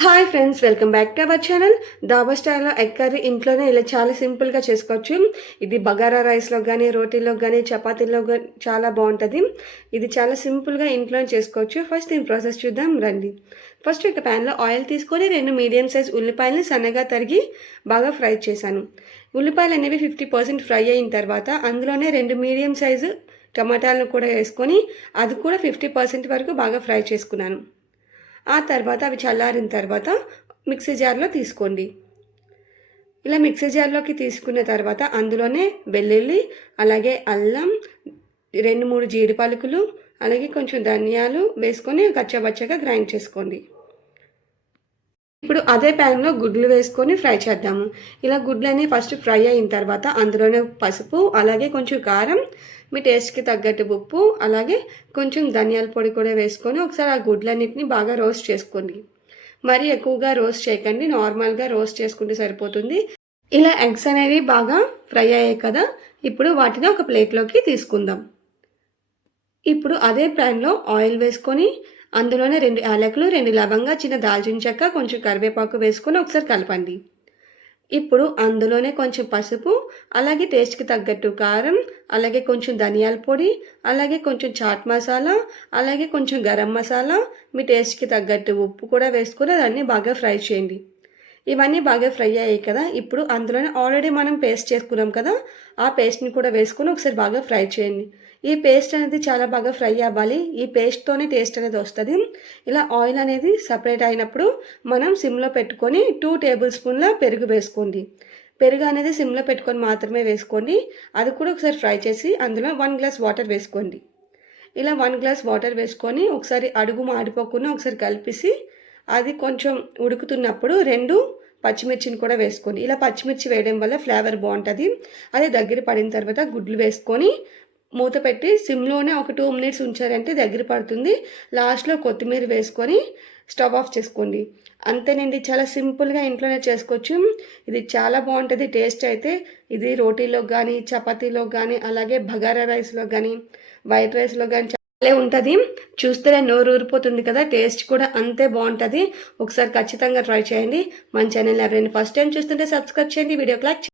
Hi friends, welcome back to our channel. డాబా స్టైల్లో egg curry ఇంట్లోనే ఇలా చాలా సింపుల్గా చేసుకోవచ్చు. ఇది బగారా రైస్లో కానీ, రోటీలో కానీ, చపాతీలో కానీ చాలా బాగుంటుంది. ఇది చాలా సింపుల్గా ఇంట్లోనే చేసుకోవచ్చు. ఫస్ట్ దీని ప్రాసెస్ చూద్దాం రండి. ఫస్ట్ ఒక ప్యాన్లో ఆయిల్ తీసుకొని 2 మీడియం సైజ్ ఉల్లిపాయలని సన్నగా తరిగి బాగా ఫ్రై చేశాను. ఉల్లిపాయలు అనేవి 50% ఫ్రై అయిన తర్వాత అందులోనే 2 మీడియం సైజు టమాటాలను కూడా వేసుకొని అది కూడా 50% వరకు బాగా ఫ్రై చేసుకున్నాను. ఆ తర్వాత అవి చల్లారిన తర్వాత మిక్సీ జార్లో తీసుకోండి. ఇలా మిక్సీ జార్లోకి తీసుకున్న తర్వాత అందులోనే వెల్లుల్లి, అలాగే అల్లం, 2-3 జీడి పలుకులు, అలాగే కొంచెం ధనియాలు వేసుకొని కచ్చబచ్చగా గ్రైండ్ చేసుకోండి. ఇప్పుడు అదే ప్యాన్లో గుడ్లు వేసుకొని ఫ్రై చేద్దాము. ఇలా గుడ్లన్నీ ఫస్ట్ ఫ్రై అయిన తర్వాత అందులోనే పసుపు, అలాగే కొంచెం కారం, మీ టేస్ట్కి తగ్గట్టు ఉప్పు, అలాగే కొంచెం ధనియాల పొడి కూడా వేసుకొని ఒకసారి ఆ గుడ్లన్నిటిని బాగా రోస్ట్ చేసుకోండి. మరీ ఎక్కువగా రోస్ట్ చేయకండి, నార్మల్గా రోస్ట్ చేసుకుంటే సరిపోతుంది. ఇలా ఎగ్స్ అనేవి బాగా ఫ్రై అయ్యాయి కదా, ఇప్పుడు వాటిని ఒక ప్లేట్లోకి తీసుకుందాం. ఇప్పుడు అదే ప్యాన్లో ఆయిల్ వేసుకొని అందులోనే 2 యాలకులు, 2 లవంగా, చిన్న దాల్చిన చెక్క, కొంచెం కరివేపాకు వేసుకొని ఒకసారి కలపండి. ఇప్పుడు అందులోనే కొంచెం పసుపు, అలాగే టేస్ట్కి తగ్గట్టు కారం, అలాగే కొంచెం ధనియాల పొడి, అలాగే కొంచెం చాట్ మసాలా, అలాగే కొంచెం గరం మసాలా, మీ టేస్ట్కి తగ్గట్టు ఉప్పు కూడా వేసుకొని దాన్ని బాగా ఫ్రై చేయండి. ఇవన్నీ బాగా ఫ్రై అయ్యాయి కదా, ఇప్పుడు అందులోనే ఆల్రెడీ మనం పేస్ట్ చేసుకున్నాం కదా, ఆ పేస్ట్ని కూడా వేసుకొని ఒకసారి బాగా ఫ్రై చేయండి. ఈ పేస్ట్ అనేది చాలా బాగా ఫ్రై అవ్వాలి. ఈ పేస్ట్తోనే టేస్ట్ అనేది వస్తుంది. ఇలా ఆయిల్ అనేది సపరేట్ అయినప్పుడు మనం సిమ్లో పెట్టుకొని 2 టేబుల్ స్పూన్ల పెరుగు వేసుకోండి. పెరుగు అనేది సిమ్లో పెట్టుకొని మాత్రమే వేసుకోండి. అది కూడా ఒకసారి ఫ్రై చేసి అందులో 1 గ్లాస్ వాటర్ వేసుకోండి. ఇలా 1 గ్లాస్ వాటర్ వేసుకొని ఒకసారి అడుగు మాడిపోకుండా ఒకసారి కలిపేసి అది కొంచెం ఉడుకుతున్నప్పుడు 2 పచ్చిమిర్చిని కూడా వేసుకోండి. ఇలా పచ్చిమిర్చి వేయడం వల్ల ఫ్లేవర్ బాగుంటుంది. అది దగ్గర పడిన తర్వాత గుడ్లు వేసుకొని మూత పెట్టి సిమ్లోనే ఒక 2 మినిట్స్ ఉంచారంటే దగ్గర పడుతుంది. లాస్ట్లో కొత్తిమీర వేసుకొని స్టవ్ ఆఫ్ చేసుకోండి. అంతేనండి, చాలా సింపుల్గా ఇంట్లోనే చేసుకోవచ్చు. ఇది చాలా బాగుంటుంది టేస్ట్ అయితే. ఇది రోటీలో కానీ, చపాతీలో కానీ, అలాగే బగారా రైస్లో కానీ, వైట్ రైస్లో కానీ భలే ఉంటుంది. చూస్తేనే నోరు ఊరిపోతుంది కదా, టేస్ట్ కూడా అంతే బాగుంటుంది. ఒకసారి ఖచ్చితంగా ట్రై చేయండి. మన ఛానల్ ఎవరైనా ఫస్ట్ టైం చూస్తుంటే సబ్స్క్రైబ్ చేయండి, వీడియోకి లైక్